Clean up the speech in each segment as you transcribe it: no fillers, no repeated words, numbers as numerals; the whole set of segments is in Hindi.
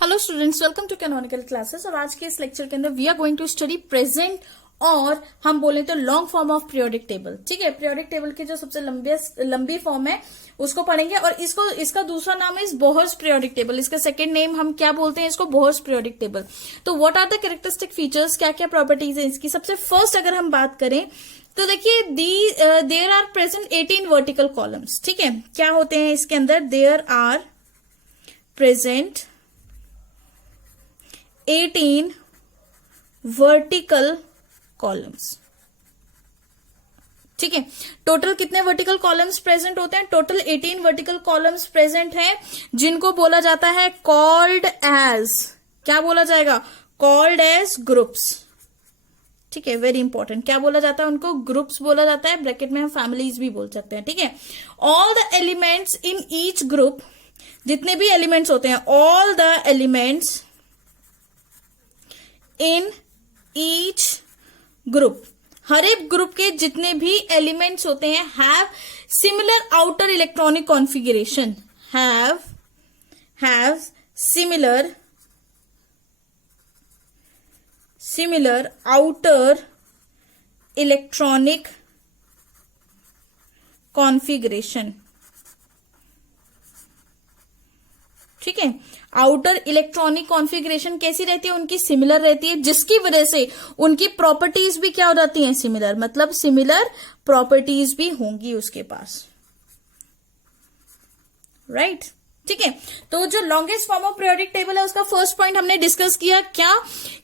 Hello students, welcome to canonical classes. और आज के इस लेक्चर के अंदर we are going to study present और हम बोले तो long form of periodic table. ठीक है, पीरियोडिक टेबल की जो सबसे लंबी फॉर्म है उसको पढ़ेंगे। और इसका दूसरा नाम है बोहर्स पीरियोडिक टेबल। इसका सेकंड नेम हम क्या बोलते हैं, इसको बोहर्स पीरियोडिक टेबल। तो what are the characteristic features, क्या क्या प्रॉपर्टीज है इसकी। सबसे फर्स्ट अगर हम बात करें तो देखिए there are present 18 vertical columns. ठीक है, क्या होते हैं इसके अंदर, there are present 18 vertical columns. ठीक है, टोटल कितने वर्टिकल कॉलम्स प्रेजेंट होते हैं, टोटल 18 वर्टिकल कॉलम्स प्रेजेंट हैं, जिनको बोला जाता है कॉल्ड एज, क्या बोला जाएगा, कॉल्ड एज ग्रुप्स। ठीक है, वेरी इंपॉर्टेंट, क्या बोला जाता है उनको, ग्रुप्स बोला जाता है। ब्रैकेट में हम फैमिलीज भी बोल सकते हैं। ठीक है, all the elements in each group, जितने भी एलिमेंट्स होते हैं, all the elements in each group, हर एक ग्रुप के जितने भी एलिमेंट्स होते हैं, have similar outer electronic configuration, have similar outer electronic configuration. ठीक है, आउटर इलेक्ट्रॉनिक कॉन्फ़िगरेशन कैसी रहती है, उनकी सिमिलर रहती है, जिसकी वजह से उनकी प्रॉपर्टीज भी क्या हो जाती हैं, सिमिलर, मतलब सिमिलर प्रॉपर्टीज भी होंगी उसके पास। राइट ठीक है, तो जो longest form of periodic table है उसका फर्स्ट पॉइंट हमने डिस्कस किया, क्या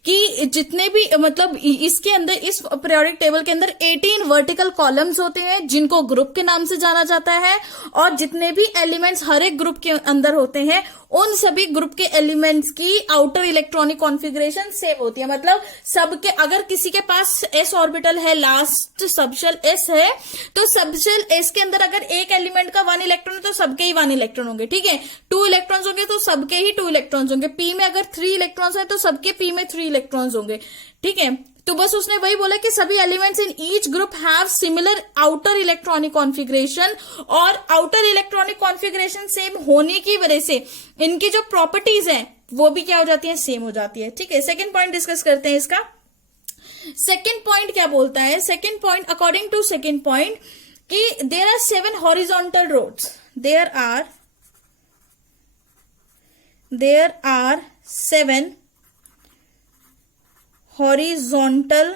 कि जितने भी मतलब इसके अंदर, इस पीरियोडिक टेबल के अंदर 18 वर्टिकल कॉलम्स होते हैं, जिनको ग्रुप के नाम से जाना जाता है। और जितने भी एलिमेंट्स हर एक ग्रुप के अंदर होते हैं, उन सभी ग्रुप के एलिमेंट्स की आउटर इलेक्ट्रॉनिक कॉन्फ़िगरेशन सेम होती है। मतलब सबके, अगर किसी के पास s ऑर्बिटल है, लास्ट सबशेल s है, तो सबशेल s के अंदर अगर एक एलिमेंट का 1 इलेक्ट्रॉन है तो सबके ही 1 इलेक्ट्रॉन होंगे। ठीक है, 2 इलेक्ट्रॉन्स होंगे तो सबके ही 2 इलेक्ट्रॉन्स होंगे। p में अगर 3 इलेक्ट्रॉन्स है तो सबके p में 3 इलेक्ट्रॉन्स होंगे। ठीक है, तो बस उसने वही बोला कि सभी elements in each group have similar outer electronic configuration, और आउटर इलेक्ट्रॉनिक कॉन्फ़िगरेशन सेम होने की वजह से इनकी जो प्रॉपर्टीज हैं वो भी क्या हो जाती है, सेम हो जाती है। ठीक है, सेकंड पॉइंट डिस्कस करते हैं इसका। सेकंड पॉइंट क्या बोलता है, second point, according to second point, कि there are 7 horizontal rows, there are 7 horizontal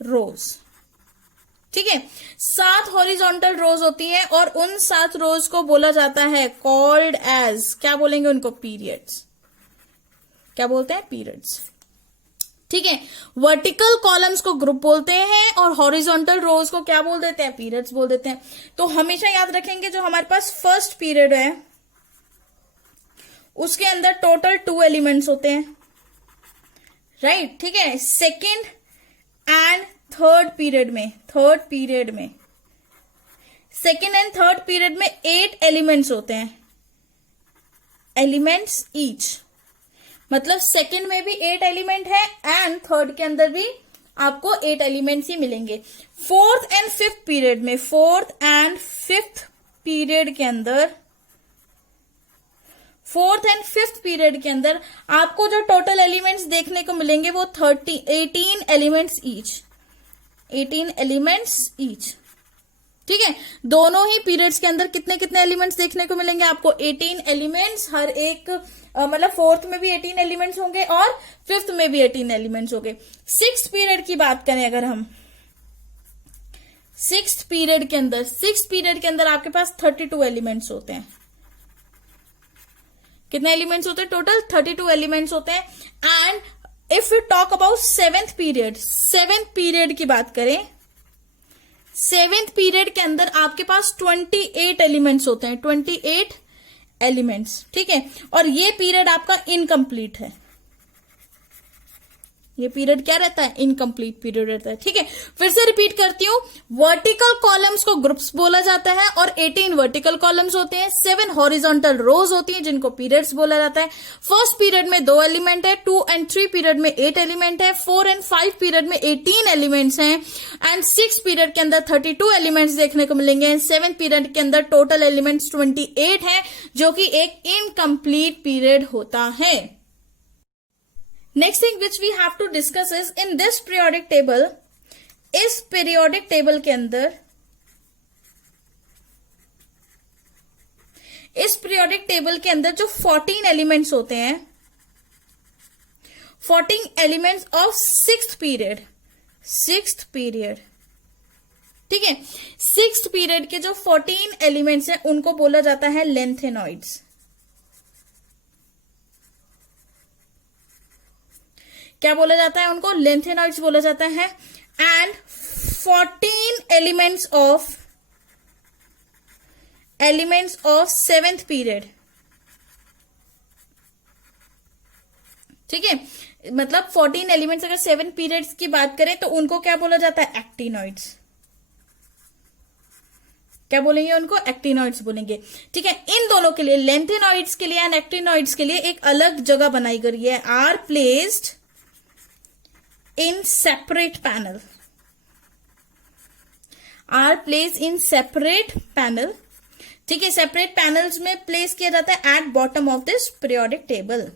rows. ठीक है, 7 हॉरिजॉन्टल रोज होती हैं, और उन 7 रोज को बोला जाता है कॉल्ड एज, क्या बोलेंगे उनको, पीरियड्स। क्या बोलते हैं, पीरियड्स। ठीक है, वर्टिकल कॉलम्स को ग्रुप बोलते हैं और हॉरिजॉन्टल रोज को क्या बोल देते हैं, पीरियड्स बोल देते हैं। तो हमेशा याद रखेंगे, जो हमारे पास फर्स्ट पीरियड है उसके अंदर टोटल 2 एलिमेंट्स होते हैं। राइट ठीक है, सेकेंड एंड थर्ड पीरियड में, सेकेंड एंड थर्ड पीरियड में 8 एलिमेंट्स होते हैं, एलिमेंट्स ईच, मतलब सेकेंड में भी 8 एलिमेंट है एंड थर्ड के अंदर भी आपको 8 एलिमेंट्स ही मिलेंगे। फोर्थ एंड फिफ्थ पीरियड में, फोर्थ एंड फिफ्थ पीरियड के अंदर आपको जो टोटल एलिमेंट्स देखने को मिलेंगे वो 18 एलिमेंट्स ईच। ठीक है, दोनों ही पीरियड्स के अंदर कितने कितने एलिमेंट्स देखने को मिलेंगे आपको, 18 एलिमेंट्स, हर एक मतलब फोर्थ में भी 18 एलिमेंट्स होंगे और फिफ्थ में भी 18 एलिमेंट्स होंगे। सिक्स्थ पीरियड की बात करें अगर हम, सिक्स्थ पीरियड के अंदर आपके पास 32 एलिमेंट्स होते हैं। कितने एलिमेंट्स होते हैं, टोटल 32 एलिमेंट्स होते हैं। And if you talk about seventh period की बात करें, सेवेंथ पीरियड के अंदर आपके पास 28 एलिमेंट्स होते हैं, 28 एलिमेंट्स। ठीक है, और ये पीरियड आपका इनकम्प्लीट है, ये पीरियड क्या रहता है, इनकम्प्लीट पीरियड रहता है। ठीक है, फिर से रिपीट करती हूँ, वर्टिकल कॉलम्स को ग्रुप्स बोला जाता है और 18 वर्टिकल कॉलम्स होते हैं, 7 हॉरिजॉन्टल रोज होती हैं जिनको पीरियड्स बोला जाता है। फर्स्ट पीरियड में 2 एलिमेंट है, 2 और 3 पीरियड में 8 एलिमेंट है, 4 और 5 पीरियड में 18 एलिमेंट्स हैं एंड 6 पीरियड के अंदर 32 एलिमेंट्स देखने को मिलेंगे। 7 पीरियड के अंदर टोटल एलिमेंट्स 28 हैं, जो कि एक इनकम्प्लीट पीरियड होता है। Next thing which we have to discuss is in this periodic table, इस पीरियोडिक टेबल के अंदर, इस पीरियोडिक टेबल के अंदर जो 14 एलिमेंट्स होते हैं, 14 एलिमेंट्स ऑफ सिक्स्थ पीरियड, ठीक है, सिक्स्थ पीरियड के जो 14 एलिमेंट्स हैं उनको बोला जाता है लेंथेनॉइड्स। क्या बोला जाता है उनको, लेंथेनॉइड्स बोला जाता है। And 14 elements of seventh period, ठीक है, मतलब 14 एलिमेंट्स अगर 7 पीरियड्स की बात करें तो उनको क्या बोला जाता है, एक्टिनॉइड्स। क्या बोलेंगे उनको, एक्टिनॉइड्स बोलेंगे। ठीक है, इन दोनों के लिए, लेंथेनॉइड्स के लिए एंड एक्टिनॉइड्स के लिए एक अलग जगह बनाई गई है, are placed in separate panel, are place in separate panel. ठीक है, सेपरेट पैनल्स में प्लेस किया जाता है at bottom of this periodic table,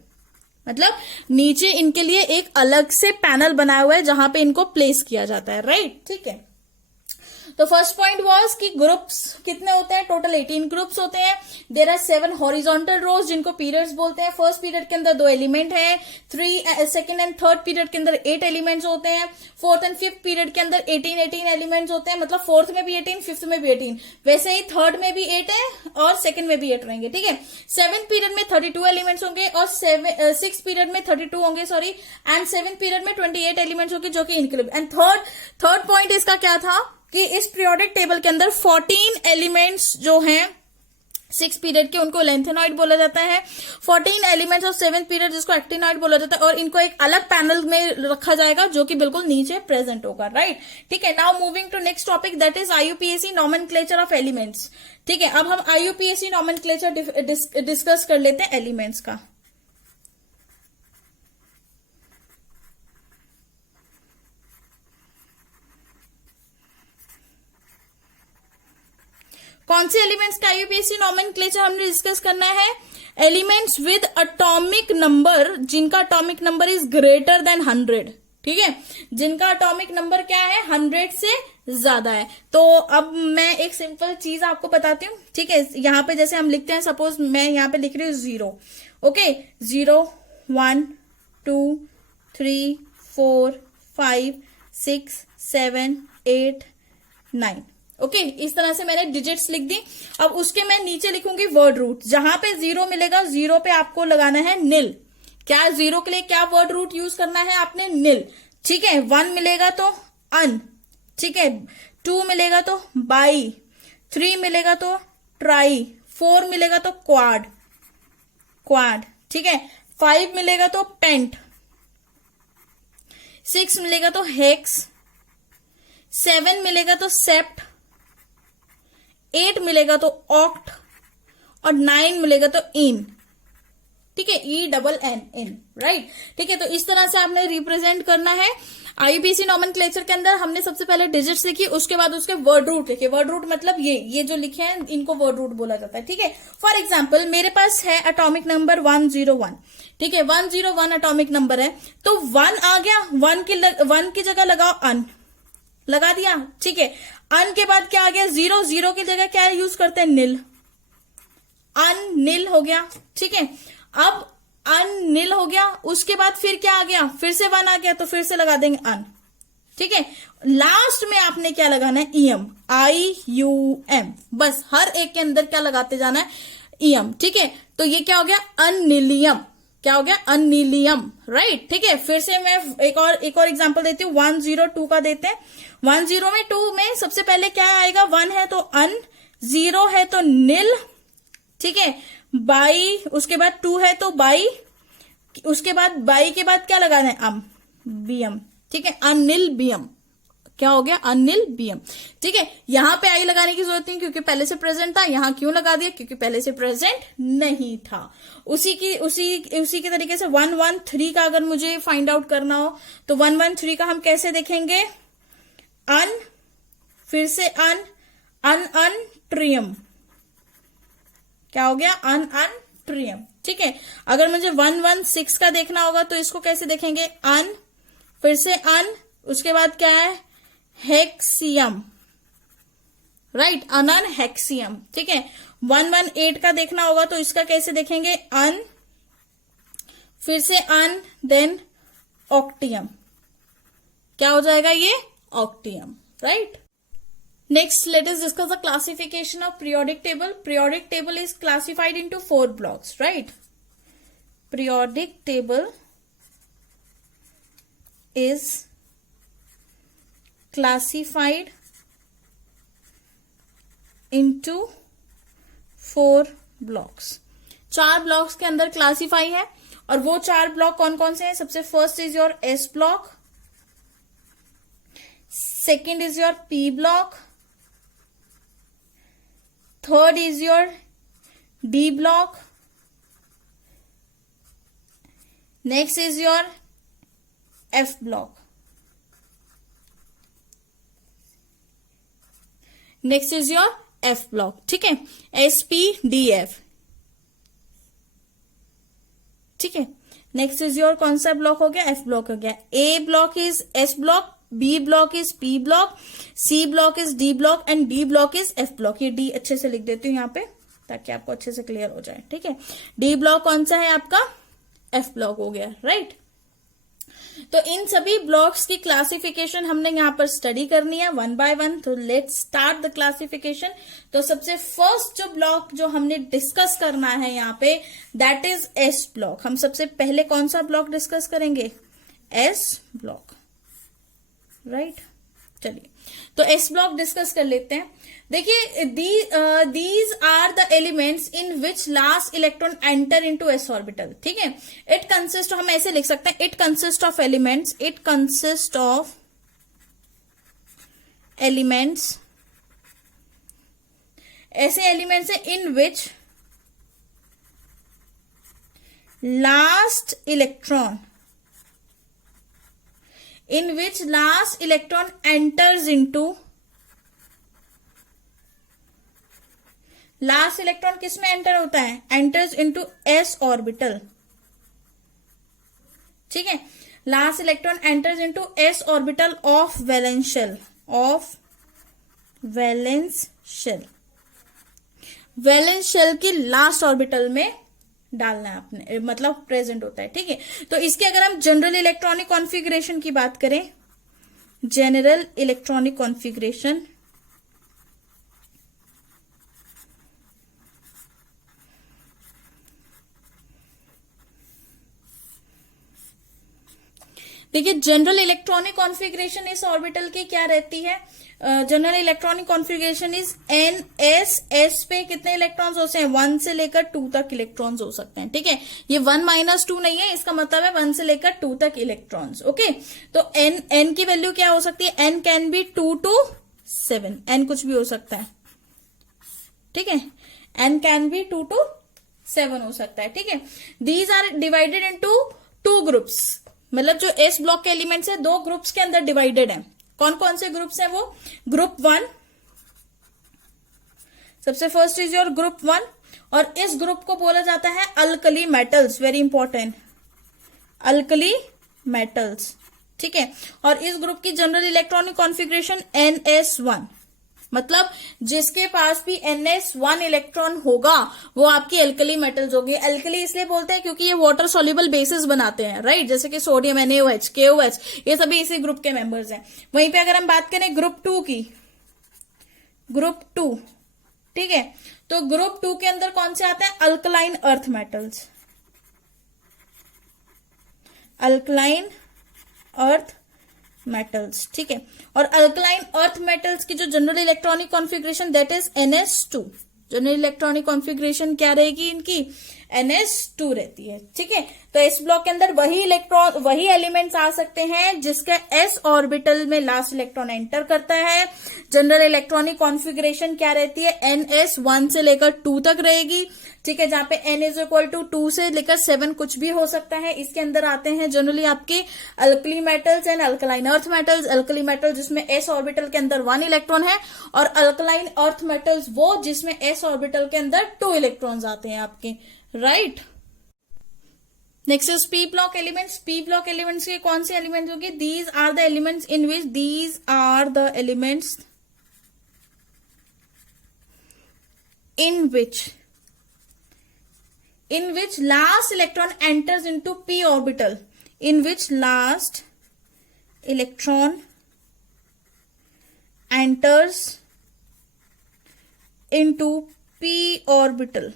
मतलब नीचे इनके लिए एक अलग से पैनल बनाया हुआ है जहां पे इनको प्लेस किया जाता है, राइट। ठीक है, तो फर्स्ट पॉइंट वाज कि ग्रुप्स कितने होते हैं, टोटल 18 ग्रुप्स होते हैं। देयर आर 7 हॉरिजॉन्टल रोज जिनको पीरियड्स बोलते हैं। फर्स्ट पीरियड के अंदर 2 एलिमेंट है, सेकंड एंड थर्ड पीरियड के अंदर 8 एलिमेंट्स होते हैं, फोर्थ एंड फिफ्थ पीरियड के अंदर 18 एलिमेंट्स होते हैं, मतलब फोर्थ में भी 18, फिफ्थ में भी 18, वैसे ही थर्ड में भी 8 है और सेकंड में भी 8 रहेंगे। ठीक है, सेवेंथ पीरियड में 32 एलिमेंट्स होंगे और सिक्स पीरियड में 32 होंगे, सॉरी, एंड सेवेंथ पीरियड में 28 एलिमेंट्स होंगे जो कि इनक्लूड। एंड थर्ड पॉइंट इसका क्या था कि इस पीरियोडिक टेबल के अंदर 14 एलिमेंट्स जो हैं 6 पीरियड के उनको लेंथेनॉइड बोला जाता है, 14 एलिमेंट्स ऑफ 7th पीरियड जिसको एक्टिनॉइड बोला जाता है, और इनको एक अलग पैनल में रखा जाएगा जो कि बिल्कुल नीचे प्रेजेंट होगा, राइट। ठीक है, now moving to next topic, that is IUPAC nomenclature of elements. ठीक है, अब हम आईयूपीएसी नॉमेनक्लेचर डिस्कस कर लेते हैं एलिमेंट्स का। कौन से एलिमेंट्स का आईयूपीएसी नॉमेनक्लेचर हमने डिस्कस करना है, एलिमेंट्स विद एटॉमिक नंबर जिनका atomic number is greater than 100। ठीक है, जिनका एटॉमिक नंबर क्या है, 100 से ज्यादा है। तो अब मैं एक सिंपल चीज आपको बताती हूँ। ठीक है, यहां पे जैसे हम लिखते हैं, सपोज मैं यहां पे लिख रही हूँ 0, ओके, 0 1 2 3 4 5 6 7 8 9, ओके, इस तरह से मैंने डिजिट्स लिख दी। अब उसके मैं नीचे लिखूंगी वर्ड रूट, जहां पे 0 मिलेगा 0 पे आपको लगाना है नील। क्या 0 के लिए क्या वर्ड रूट यूज करना है आपने, नील। ठीक है, 1 मिलेगा तो अन, ठीक है, 2 मिलेगा तो बाई, 3 मिलेगा तो ट्राई, 4 मिलेगा तो क्वाड, ठीक है, 5 मिलेगा तो पेंट, 6 मिलेगा तो हेक्स, 7 मिलेगा तो सेप्ट, 8 मिलेगा तो ऑक्ट और 9 मिलेगा तो इन। ठीक है, ENN, इन, राइट। ठीक है, तो इस तरह से आपने रिप्रेजेंट करना है। आईयूपीएसी नॉमेनक्लेचर के अंदर हमने सबसे पहले डिजिट्स लिखी, उसके बाद उसके वर्ड रूट लिखे। वर्ड रूट मतलब ये जो लिखे हैं इनको वर्ड रूट बोला जाता है। ठीक है, फॉर एग्जाम्पल मेरे पास है एटॉमिक नंबर 101। ठीक है, 101 एटॉमिक नंबर है, तो 1 आ गया, 1 की जगह लगाओ अन, लगा दिया। ठीक है, अन के बाद क्या आ गया, 0 की जगह क्या यूज करते हैं, नील, अन नील हो गया। ठीक है, अब अन नील हो गया, उसके बाद फिर क्या आ गया, फिर से 1 आ गया, तो फिर से लगा देंगे अन। ठीक है, लास्ट में आपने क्या लगाना है, EM, IUM, बस हर एक के अंदर क्या लगाते जाना है, EM। ठीक है, तो ये क्या हो गया, अननीलियम। क्या हो गया, अननीलियम, राइट। ठीक है, फिर से मैं एक और एग्जांपल देती हूँ, 102 का देते हैं। 102 में सबसे पहले क्या आएगा, 1 है तो अन, 0 है तो नील, ठीक है, बाई, उसके बाद 2 है तो बाई, उसके बाद बाई के बाद क्या लगाना है, बियम, ठीक है, अनिलबियम। क्या हो गया? अनिलबियम, ठीक है। यहां पे आई लगाने की जरूरत नहीं क्योंकि पहले से प्रेजेंट था। यहां क्यों लगा दिया? क्योंकि पहले से प्रेजेंट नहीं था। उसी के तरीके से 113 का अगर मुझे फाइंड आउट करना हो तो 113 का हम कैसे देखेंगे? अन, फिर से अन, अन ट्रियम। क्या हो गया? अन ट्रियम, ठीक है। अगर मुझे 116 का देखना होगा तो इसको कैसे देखेंगे? अन, फिर से अन, उसके बाद क्या है? हेक्सियम, राइट, अनन हेक्सियम, ठीक है। 118 का देखना होगा तो इसका कैसे देखेंगे? अन, फिर से अन, देन ऑक्टियम। क्या हो जाएगा ये? ऑक्टियम, right. Next, let us discuss the classification of periodic table. Periodic table is classified into 4 blocks, right? Periodic table is classified into 4 blocks. 4 blocks के अंदर क्लासीफाई है और वो 4 ब्लॉक कौन कौन से हैं? सबसे first is your S block, second is your P block, third is your D block, next is your F block, next is your F block, ठीक है, SPDF, ठीक है। नेक्स्ट इज योर कौन सा ब्लॉक हो गया? F ब्लॉक हो गया। A block is S block, B block is P block, C block is D block and D block is F block. ये D अच्छे से लिख देती हूँ यहाँ पे ताकि आपको अच्छे से क्लियर हो जाए, ठीक है। D ब्लॉक कौन सा है आपका? F ब्लॉक हो गया, राइट। तो इन सभी ब्लॉक्स की क्लासिफिकेशन हमने यहाँ पर स्टडी करनी है 1 by 1। तो लेट्स स्टार्ट द क्लासिफिकेशन। तो सबसे फर्स्ट जो ब्लॉक जो हमने डिस्कस करना है यहाँ पे, दैट इज S ब्लॉक। हम सबसे पहले कौन सा ब्लॉक डिस्कस करेंगे? S block, right. चलिए तो S ब्लॉक डिस्कस कर लेते हैं। देखिए, these are the elements in which last electron enter into S orbital, ठीक है। इट कंसिस्ट, हम ऐसे लिख सकते हैं, it consist of elements, it consist of elements, ऐसे एलिमेंट्स है in which last electron enters into, last electron किस में एंटर होता है? एंटर्स इनटू S ऑर्बिटल, ठीक है। Last electron enters into S orbital of valence shell, valence shell की लास्ट ऑर्बिटल में डालना है आपने, मतलब प्रेजेंट होता है, ठीक है। तो इसके अगर हम जनरल इलेक्ट्रॉनिक कॉन्फ़िगरेशन की बात करें, जनरल इलेक्ट्रॉनिक कॉन्फ़िगरेशन, देखिए जनरल इलेक्ट्रॉनिक कॉन्फ़िगरेशन इस ऑर्बिटल की क्या रहती है? General electronic configuration is NS। S पे कितने इलेक्ट्रॉन्स हो सकते हैं? 1 से लेकर 2 तक इलेक्ट्रॉन्स हो सकते हैं, ठीक है। ये 1 - 2 नहीं है, इसका मतलब है 1 से लेकर 2 तक इलेक्ट्रॉन्स, ओके। तो N की वैल्यू क्या हो सकती है? N can be 2 to 7, N कुछ भी हो सकता है, ठीक है। N कैन बी 2 to 7 हो सकता है, ठीक है। These are divided into 2 groups, मतलब जो S ब्लॉक के एलिमेंट्स है 2 ग्रुप्स के अंदर डिवाइडेड है। कौन कौन से ग्रुप्स हैं वो? ग्रुप 1, सबसे फर्स्ट इज योर ग्रुप 1, और इस ग्रुप को बोला जाता है alkali metals, very important, alkali metals, ठीक है। और इस ग्रुप की जनरल इलेक्ट्रॉनिक कॉन्फ़िगरेशन NS1, मतलब जिसके पास भी NS1 इलेक्ट्रॉन होगा वो आपकी एल्कली मेटल्स होगी। एल्कली इसलिए बोलते हैं क्योंकि ये वाटर सॉल्युबल बेसिस बनाते हैं, राइट, जैसे कि सोडियम, NaOH, KOH, ये सभी इसी ग्रुप के मेंबर्स हैं। वहीं पे अगर हम बात करें ग्रुप 2 की, ग्रुप 2, ठीक है, तो ग्रुप 2 के अंदर कौन से आते हैं? Alkaline earth metals, alkaline earth metals, ठीक है। और अल्कलाइन अर्थ मेटल्स की जो general electronic configuration that is NS2। General electronic configuration क्या रहेगी इनकी? NS2 रहती है। ठीक है, तो s ब्लॉक के अंदर वही एलिमेंट्स आ सकते हैं जिसका s ऑर्बिटल में लास्ट इलेक्ट्रॉन एंटर करता है। जनरल इलेक्ट्रॉनिक कॉन्फ़िगरेशन क्या रहती है, NS 1 से लेकर 2 तक रहेगी। ठीक है, जहां पे n इज इक्वल टू 2 से लेकर 7 कुछ भी हो सकता है। इसके अंदर आते हैं जनरली आपके alkali metals and alkaline earth metals. Alkali metal जिसमें s ऑर्बिटल के अंदर 1 इलेक्ट्रॉन है, और अल्कलाइन अर्थ मेटल्स वो जिसमें s ऑर्बिटल के अंदर 2 इलेक्ट्रॉन्स आते हैं आपके, right. Next is P block elements. P block elements के कौन से एलिमेंट्स होंगे, these are the elements in which in which last electron enters into p orbital, in which last electron enters into p orbital।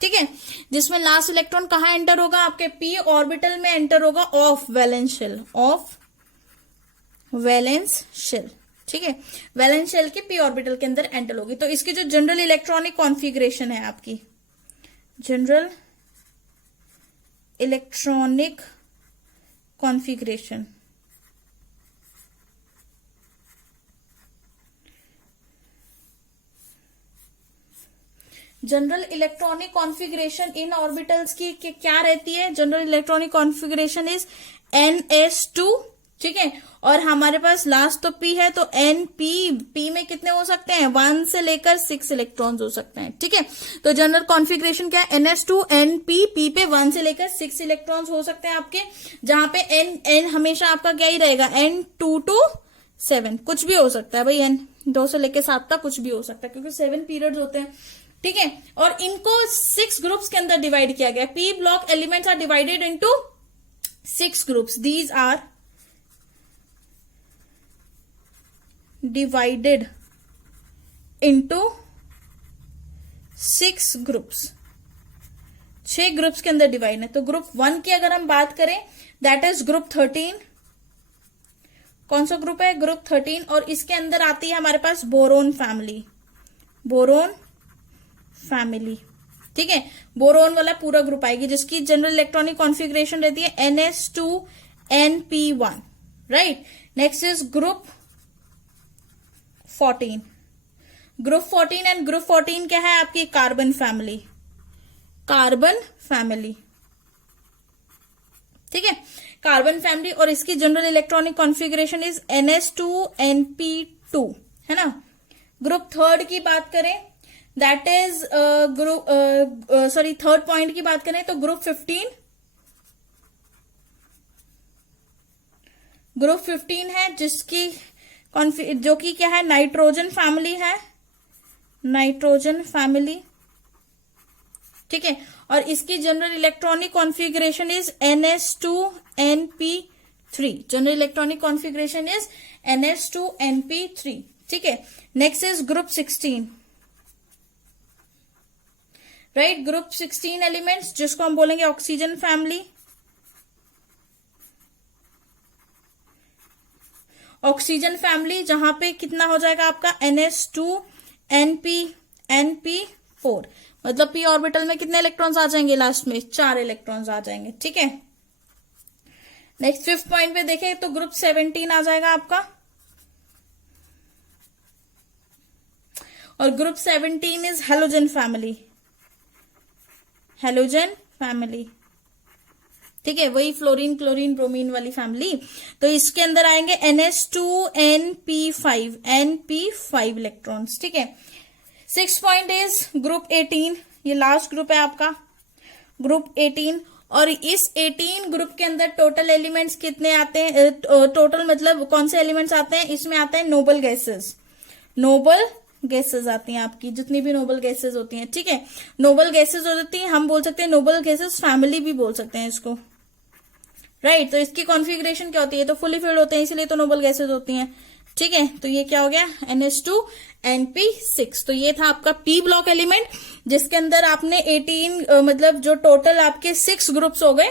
ठीक है, जिसमें लास्ट इलेक्ट्रॉन कहां एंटर होगा, आपके p ऑर्बिटल में एंटर होगा ऑफ वैलेंस शेल। ठीक है, वैलेंस शेल के p ऑर्बिटल के अंदर एंटर होगी। तो इसकी जो जनरल इलेक्ट्रॉनिक कॉन्फ़िगरेशन है आपकी, general electronic configuration, general electronic configuration in orbitals की क्या रहती है, general electronic configuration is NS2। ठीक है, और हमारे पास लास्ट तो p है, तो p में कितने हो सकते हैं, 1 से लेकर 6 इलेक्ट्रॉन्स हो सकते हैं। ठीक है, तो जनरल कॉन्फ़िगरेशन क्या है, NS2 NP, p पे 1 से लेकर 6 इलेक्ट्रॉन्स हो सकते हैं आपके, जहां पे n हमेशा आपका क्या ही रहेगा, N2 to 7 कुछ भी हो सकता है भाई, n 2 से लेकर 7 तक कुछ भी हो सकता है, क्योंकि 7 पीरियड्स होते हैं। ठीक है, और इनको 6 ग्रुप्स के अंदर डिवाइड किया गया। P block elements are divided into 6 groups. These are divided into 6 groups. 6 groups के अंदर डिवाइड है। तो ग्रुप 1 की अगर हम बात करें, दैट इज ग्रुप 13। कौन सा ग्रुप है, ग्रुप 13, और इसके अंदर आती है हमारे पास बोरोन फैमिली। ठीक है, बोरोन वाला पूरा ग्रुप आएगी, जिसकी जनरल इलेक्ट्रॉनिक कॉन्फ़िगरेशन रहती है NS2 NP1, right. Next is group 14। Group 14 and group 14 क्या है आपकी, कार्बन फैमिली। ठीक है, कार्बन फैमिली, और इसकी general electronic configuration is NS2 NP2, है ना। ग्रुप 3 की बात करें, दैट इज थर्ड पॉइंट की बात करें तो ग्रुप 15 है, जिसकी जो कि क्या है, नाइट्रोजन फैमिली। ठीक है, और इसकी general electronic configuration is NS2 NP3। General electronic configuration is NS2 NP3। ठीक है, next is group 16, right. Group 16 elements, जिसको हम बोलेंगे ऑक्सीजन फैमिली। ऑक्सीजन फैमिली, जहां पे कितना हो जाएगा आपका, NS2 NP4, मतलब p ऑर्बिटल में कितने इलेक्ट्रॉन्स आ जाएंगे, लास्ट में 4 इलेक्ट्रॉन्स आ जाएंगे। ठीक है, नेक्स्ट 5th पॉइंट पे देखें तो ग्रुप 17 आ जाएगा आपका, और ग्रुप 17 इज हेलोजन फैमिली। ठीक है, वही फ्लोरीन क्लोरीन ब्रोमीन वाली फैमिली। तो इसके अंदर आएंगे NS2 NP5 इलेक्ट्रॉन्स। ठीक है, 6th पॉइंट इज ग्रुप 18, ये लास्ट ग्रुप है आपका, ग्रुप 18। और इस 18 ग्रुप के अंदर टोटल एलिमेंट्स कितने आते हैं, टोटल मतलब कौन से एलिमेंट्स आते हैं, इसमें आते हैं नोबल गैसेस आती हैं आपकी, जितनी भी नोबल गैसेस होती हैं। ठीक है, नोबल गैसेस होती हैं, हम बोल सकते हैं नोबल गैसेस फैमिली भी बोल सकते हैं इसको, राइट। तो इसकी कॉन्फ़िगरेशन क्या होती है, तो फुली फिल्ड होते हैं, इसलिए तो नोबल गैसेस होती हैं। ठीक है, तो ये क्या हो गया, NS2 NP6। तो ये था आपका पी ब्लॉक एलिमेंट, जिसके अंदर आपने 18 मतलब जो टोटल आपके 6 ग्रुप्स हो गए,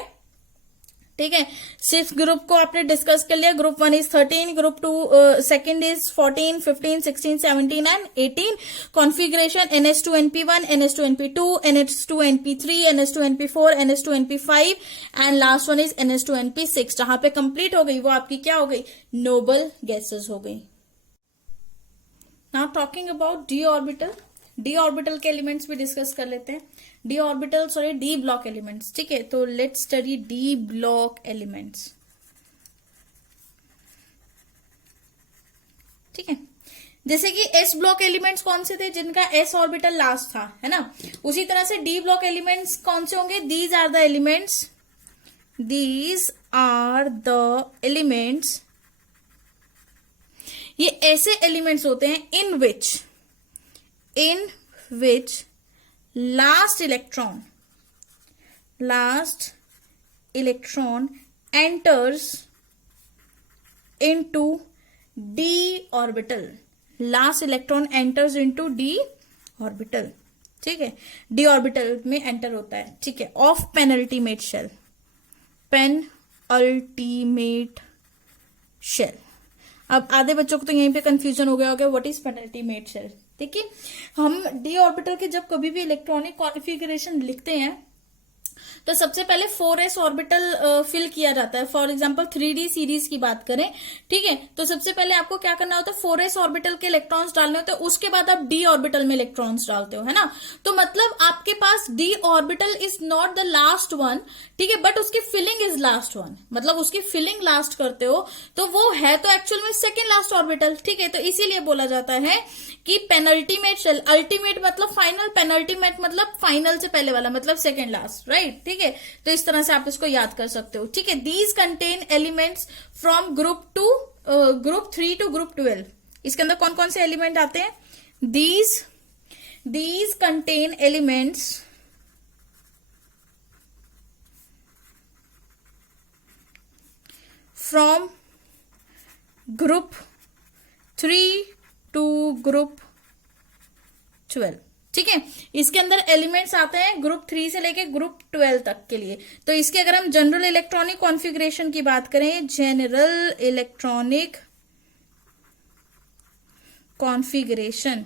ठीक है। 6 ग्रुप को आपने डिस्कस कर लिया। Group 1 is 13, group 2 second is 14, 15, 16, 17 and 18। Configuration NH2NP1, NH2NP2, NH2NP3, NH2NP4, NH2NP5 and last one is NH2NP6। जहां पे कंप्लीट हो गई वो आपकी क्या हो गई, नोबल गैसेस हो गई। Now talking about D orbital. D orbital के एलिमेंट्स भी डिस्कस कर लेते हैं। डी ब्लॉक एलिमेंट्स, ठीक है। तो let's study D block elements, ठीक है। जैसे कि एस ब्लॉक एलिमेंट्स कौन से थे, जिनका एस ऑर्बिटल लास्ट था, है ना। उसी तरह से डी ब्लॉक एलिमेंट्स कौन से होंगे, दीज आर द एलिमेंट्स, ये ऐसे एलिमेंट्स होते हैं इन विच last electron enters into d orbital, last electron enters into d orbital, ठीक है। d orbital में एंटर होता है, ठीक है, ऑफ पेनल्टीमेट शेल। अब आधे बच्चों को तो यहीं पे कंफ्यूजन हो गया होगा, व्हाट इज पेनल्टीमेट शेल। देखिए, हम डी ऑर्बिटल के जब कभी भी इलेक्ट्रॉनिक कॉन्फ़िगरेशन लिखते हैं तो सबसे पहले 4s ऑर्बिटल फिल किया जाता है। फॉर एग्जांपल 3D सीरीज की बात करें, ठीक है, तो सबसे पहले आपको क्या करना होता है, 4s ऑर्बिटल के इलेक्ट्रॉन्स डालने होते हैं, उसके बाद आप डी ऑर्बिटल में इलेक्ट्रॉन्स डालते हो, है ना। तो मतलब आपके पास D orbital is not the last one, ठीक है, बट उसकी फिलिंग इज लास्ट वन, मतलब उसकी फिलिंग लास्ट करते हो तो वो है तो एक्चुअल में सेकेंड लास्ट ऑर्बिटल, ठीक है। तो इसीलिए बोला जाता है कि पेनल्टीमेट शेल, अल्टीमेट मतलब फाइनल, पेनल्टीमेट मतलब फाइनल से पहले वाला, मतलब सेकेंड लास्ट, राइट, ठीक है। तो इस तरह से आप इसको याद कर सकते हो, ठीक है। These contain elements from group 3 to group 12। इसके अंदर कौन कौन से एलिमेंट आते हैं, these contain elements from group 3 to group 12, ठीक है। इसके अंदर एलिमेंट्स आते हैं ग्रुप 3 से लेके ग्रुप 12 तक के लिए। तो इसके अगर हम जनरल इलेक्ट्रॉनिक कॉन्फ़िगरेशन की बात करें, जनरल इलेक्ट्रॉनिक कॉन्फ़िगरेशन,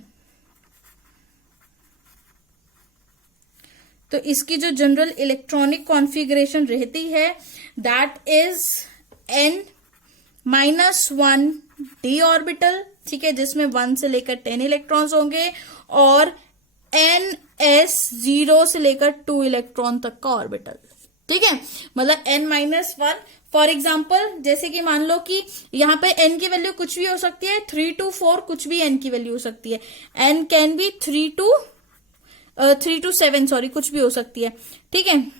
तो इसकी जो जनरल इलेक्ट्रॉनिक कॉन्फ़िगरेशन रहती है that is n-1 D orbital, ठीक है, जिसमें 1 से लेकर 10 इलेक्ट्रॉन्स होंगे, और ns0 से लेकर 2 इलेक्ट्रॉन तक का ऑर्बिटल, ठीक है, मतलब n-1। फॉर एग्जाम्पल जैसे कि मान लो कि यहाँ पे n की वैल्यू कुछ भी हो सकती है, 3 to 4 कुछ भी n की वैल्यू हो सकती है, n can be 3 to 7 sorry, कुछ भी हो सकती है, ठीक है।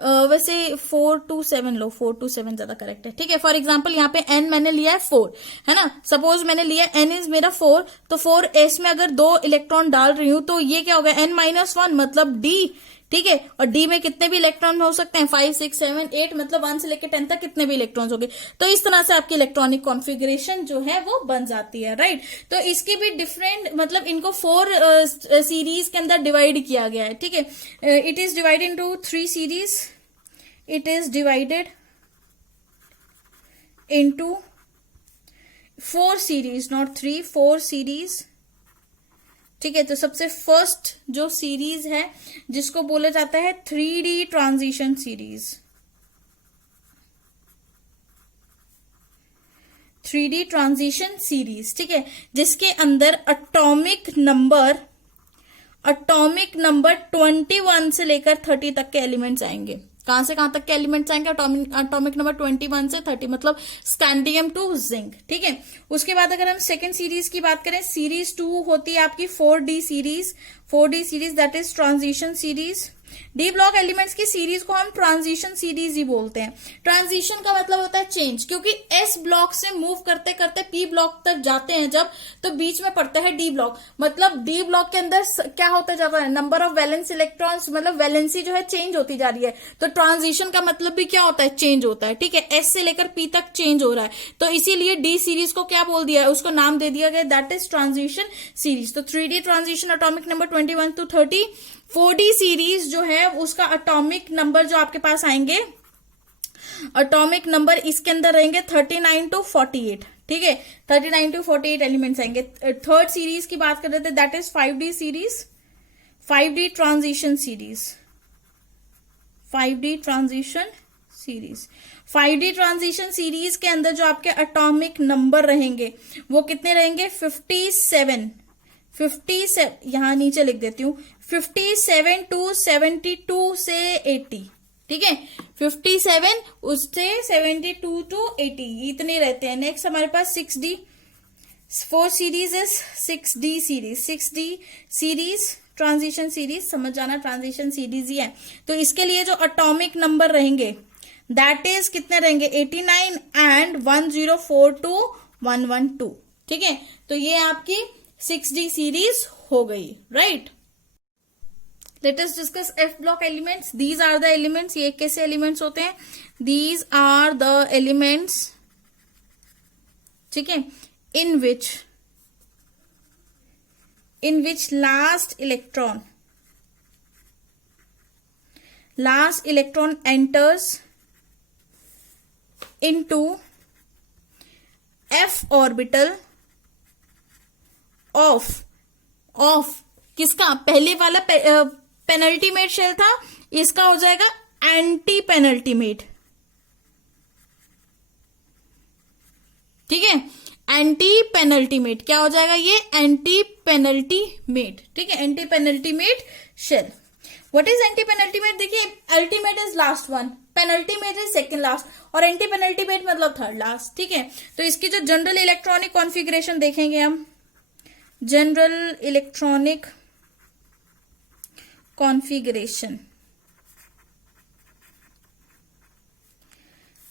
वैसे 4 to 7 लो, 4 to 7 ज्यादा करेक्ट है, ठीक है। फॉर एग्जाम्पल यहाँ पे n मैंने लिया है 4, है ना। सपोज मैंने लिया n इज मेरा 4, तो 4s में अगर 2 इलेक्ट्रॉन डाल रही हूं तो ये क्या होगा, n-1 मतलब d, ठीक है। और d में कितने भी इलेक्ट्रॉन हो सकते हैं, 5, 6, 7, 8, मतलब 1 से लेकर 10 तक कितने भी इलेक्ट्रॉन्स होंगे। तो इस तरह से आपकी इलेक्ट्रॉनिक कॉन्फ़िगरेशन जो है वो बन जाती है, राइट। तो इसकी भी डिफरेंट, मतलब इनको 4 सीरीज के अंदर डिवाइड किया गया है, ठीक है। It is divided into 3 series, it is divided into 4 series, not 3, 4 series, ठीक है। तो सबसे फर्स्ट जो सीरीज है जिसको बोला जाता है 3D transition series, 3D transition series, ठीक है, जिसके अंदर एटॉमिक नंबर 21 से लेकर 30 तक के एलिमेंट्स आएंगे। कहां से कहां तक के एलिमेंट्स आएंगे, एटॉमिक नंबर 21 से 30, मतलब स्कैंडियम टू जिंक, ठीक है। उसके बाद अगर हम सेकेंड सीरीज की बात करें, सीरीज 2 होती है आपकी 4D series that is transition series. D block elements की सीरीज को हम ट्रांजिशन सीरीज ही बोलते हैं। ट्रांजिशन का मतलब होता है चेंज, क्योंकि एस ब्लॉक से मूव करते करते पी ब्लॉक तक जाते हैं जब, तो बीच में पड़ता है डी ब्लॉक, मतलब डी ब्लॉक के अंदर क्या होता जाता है, नंबर ऑफ वैलेंस इलेक्ट्रॉन्स, मतलब वैलेंसी जो है चेंज होती जा रही है। तो ट्रांजिशन का मतलब भी क्या होता है, चेंज होता है, ठीक है। एस से लेकर पी तक चेंज हो रहा है, तो इसीलिए डी सीरीज को क्या बोल दिया है, उसको नाम दे दिया गया, दैट इज ट्रांजिशन सीरीज। तो 3D transition atomic number 21 to 30। 4D series जो है उसका एटॉमिक नंबर जो आपके पास आएंगे एटॉमिक नंबर इसके अंदर रहेंगे 39 to 48, ठीक है, 39 to 48 एलिमेंट्स आएंगे। थर्ड सीरीज की बात कर रहे थे, that is 5D series, 5D transition series, 5D transition series. 5D transition series के अंदर जो आपके एटॉमिक नंबर रहेंगे वो कितने रहेंगे, 57, यहां नीचे लिख देती हूं, 57 to 72 से 80, ठीक है, 57 उससे 72 to 80 इतने रहते हैं। नेक्स्ट हमारे पास 6D, 4 series is 6D series, 6D series transition series, समझ जाना ट्रांजिशन सीरीज ही है। तो इसके लिए जो एटॉमिक नंबर रहेंगे दैट इज कितने रहेंगे, 89 एंड 104 to 112, ठीक है। तो ये आपकी 6D सीरीज हो गई, right. Let us discuss F block elements. These are the elements, ये कैसे एलिमेंट्स होते हैं, दीज आर द एलिमेंट्स, ठीक है, in which last electron enters into f orbital of किसका, पहले वाला पेनल्टीमेट शेल था, इसका हो जाएगा एंटी पेनल्टीमेट, ठीक है, एंटी पेनल्टीमेट क्या हो जाएगा, ये एंटी पेनल्टीमेट, ठीक है, anti penultimate shell. What is anti penultimate, देखिए ultimate is last one, penultimate is second last, और एंटी पेनल्टीमेट मतलब थर्ड लास्ट, ठीक है। तो इसकी जो जनरल इलेक्ट्रॉनिक कॉन्फ़िगरेशन देखेंगे हम, general electronic configuration,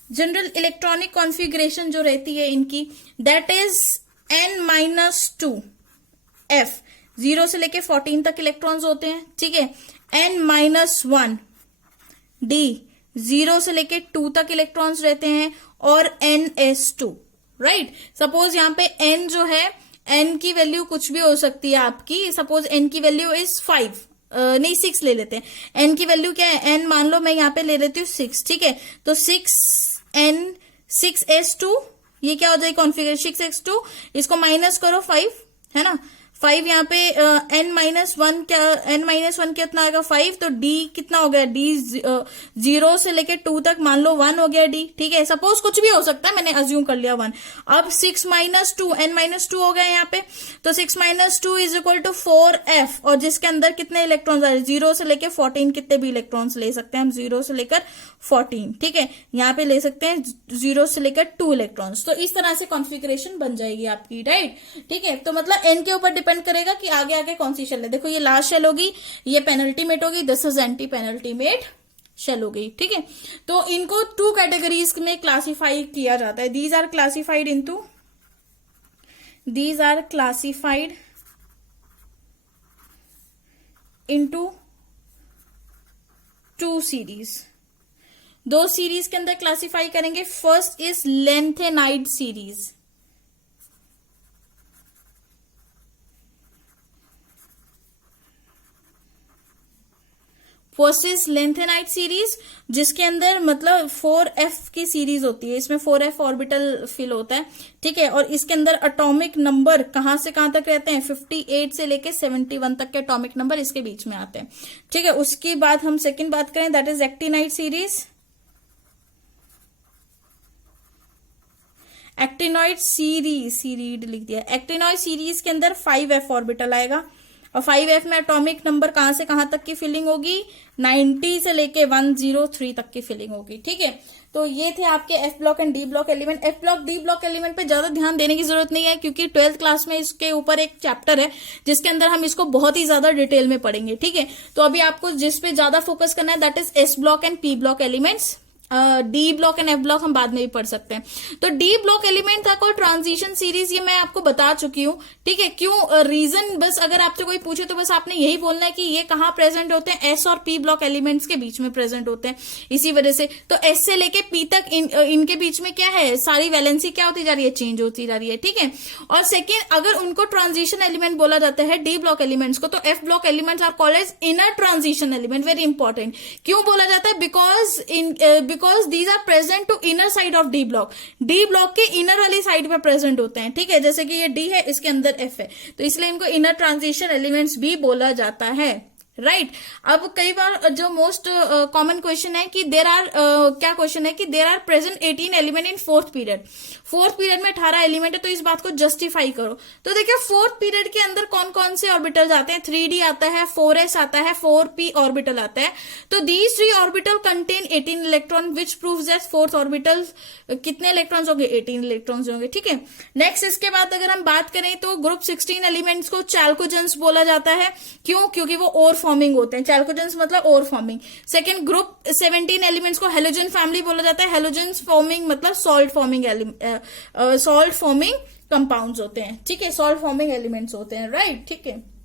general electronic configuration जो रहती है इनकी, दैट इज n-2 f, 0 से लेके 14 तक इलेक्ट्रॉन्स होते हैं, ठीक है, n-1 d, 0 से लेके 2 तक इलेक्ट्रॉन्स रहते हैं, और ns2, राइट। सपोज यहाँ पे n जो है, n की वैल्यू कुछ भी हो सकती है आपकी, सपोज n की वैल्यू इज 5, नहीं 6 ले लेते हैं, n की वैल्यू क्या है, n मान लो मैं यहाँ पे ले लेती हूँ 6, ठीक है, तो 6s2, ये क्या हो जाएगी कॉन्फ़िगरेशन, 6s2, इसको माइनस करो 5, है ना, 5 यहाँ पे n-1 क्या, n-1 कितना आएगा 5, तो d कितना हो गया, d 0 से लेके 2 तक मान लो 1 हो गया d, ठीक है, सपोज कुछ भी हो सकता है, मैंने अज्यूम कर लिया 1। अब 6-2 n-2 हो गया यहाँ पे, तो 6-2 इज इक्वल टू 4f, और जिसके अंदर कितने इलेक्ट्रॉन्स आ रहे, 0 से लेके 14 कितने भी इलेक्ट्रॉन्स ले सकते हैं हम, 0 से लेकर 14, ठीक है, यहाँ पे ले सकते हैं 0 से लेकर 2 इलेक्ट्रॉन्स। तो इस तरह से कॉन्फ़िगरेशन बन जाएगी आपकी, राइट, ठीक है। तो मतलब n के ऊपर डिपेंड करेगा कि आगे आगे कौन सी शेल है। देखो ये लास्ट शेल होगी, ये पेनल्टीमेट होगी, this is anti penultimate shell हो गई, ठीक है। तो इनको 2 कैटेगरीज में क्लासिफाई किया जाता है, these are classified into 2 series, 2 series के अंदर क्लासिफाई करेंगे। First is lanthanide series, first is lanthanide series, जिसके अंदर मतलब 4f की सीरीज होती है, इसमें 4f ऑर्बिटल फिल होता है, ठीक है, और इसके अंदर एटॉमिक नंबर कहां से कहां तक रहते हैं, 58 से लेके 71 तक के एटॉमिक नंबर इसके बीच में आते हैं, ठीक है। उसके बाद हम सेकंड बात करें, that is actinide series, actinoid series लिख दिया, एक्टिनॉइड सीरीज के अंदर 5f ऑर्बिटल आएगा, और 5f में एटॉमिक नंबर कहां से कहां तक की फिलिंग होगी, 90 से लेके 103 तक की फिलिंग होगी, ठीक है। तो ये थे आपके F block and D block element. F block D block element पे ज्यादा ध्यान देने की जरूरत नहीं है, क्योंकि 12th क्लास में इसके ऊपर एक चैप्टर है जिसके अंदर हम इसको बहुत ही ज्यादा डिटेल में पढ़ेंगे, ठीक है। तो अभी आपको जिस पे ज्यादा फोकस करना है that is S block and P block elements. D block and F block हम बाद में भी पढ़ सकते हैं। तो डी ब्लॉक एलिमेंट था और ट्रांजिशन सीरीज, ये मैं आपको बता चुकी हूँ, ठीक है। क्यों, रीजन बस अगर आपसे कोई पूछे तो बस आपने यही बोलना है कि ये कहाँ प्रेजेंट होते हैं, एस और पी ब्लॉक एलिमेंट्स के बीच में प्रेजेंट होते हैं, इसी वजह से। तो एस से लेके पी तक इनके बीच में क्या है, सारी वैलेंसी क्या होती जा रही है, चेंज होती जा रही है, ठीक है। और सेकेंड, अगर उनको ट्रांजिशन एलिमेंट बोला जाता है डी ब्लॉक एलिमेंट्स को, तो F block elements are called as inner transition element. Very important, क्यों बोला जाता है, because because these are present to inner side of D block, D block के इनर वाली साइड पे प्रेजेंट होते हैं, ठीक है। जैसे कि ये डी है, इसके अंदर एफ है, तो इसलिए इनको इनर ट्रांजिशन एलिमेंट्स भी बोला जाता है, राइट। अब कई बार जो मोस्ट कॉमन क्वेश्चन है कि देर आर क्या क्वेश्चन है कि there are present 18 element in fourth period, fourth period में 18 एलिमेंट है, तो इस बात को जस्टिफाई करो। तो देखिए फोर्थ पीरियड के अंदर कौन कौन से ऑर्बिटल्स आते हैं, 3d आता है, 4s आता है, 4p ऑर्बिटल आता है। तो these 3 orbital contain 18 electron which proves that fourth orbital कितने इलेक्ट्रॉन्स होंगे, 18 इलेक्ट्रॉन्स होंगे, ठीक है। नेक्स्ट इसके बाद अगर हम बात करें तो ग्रुप 16 एलिमेंट्स को चैल्कोजेंस बोला जाता है, क्यों, क्योंकि वो ओर फॉर्मिंग होते हैं, चैल्कोजेंस मतलब ओर फॉर्मिंग। सेकंड ग्रुप 17 एलिमेंट्स को हेलोजन फैमिली बोला जाता है, हेलोजेंस फॉर्मिंग मतलब सॉल्ट फॉर्मिंग कंपाउंड्स होते हैं, ठीक है, सॉल्ट फॉर्मिंग एलिमेंट्स होते हैं, राइट, ठीक है।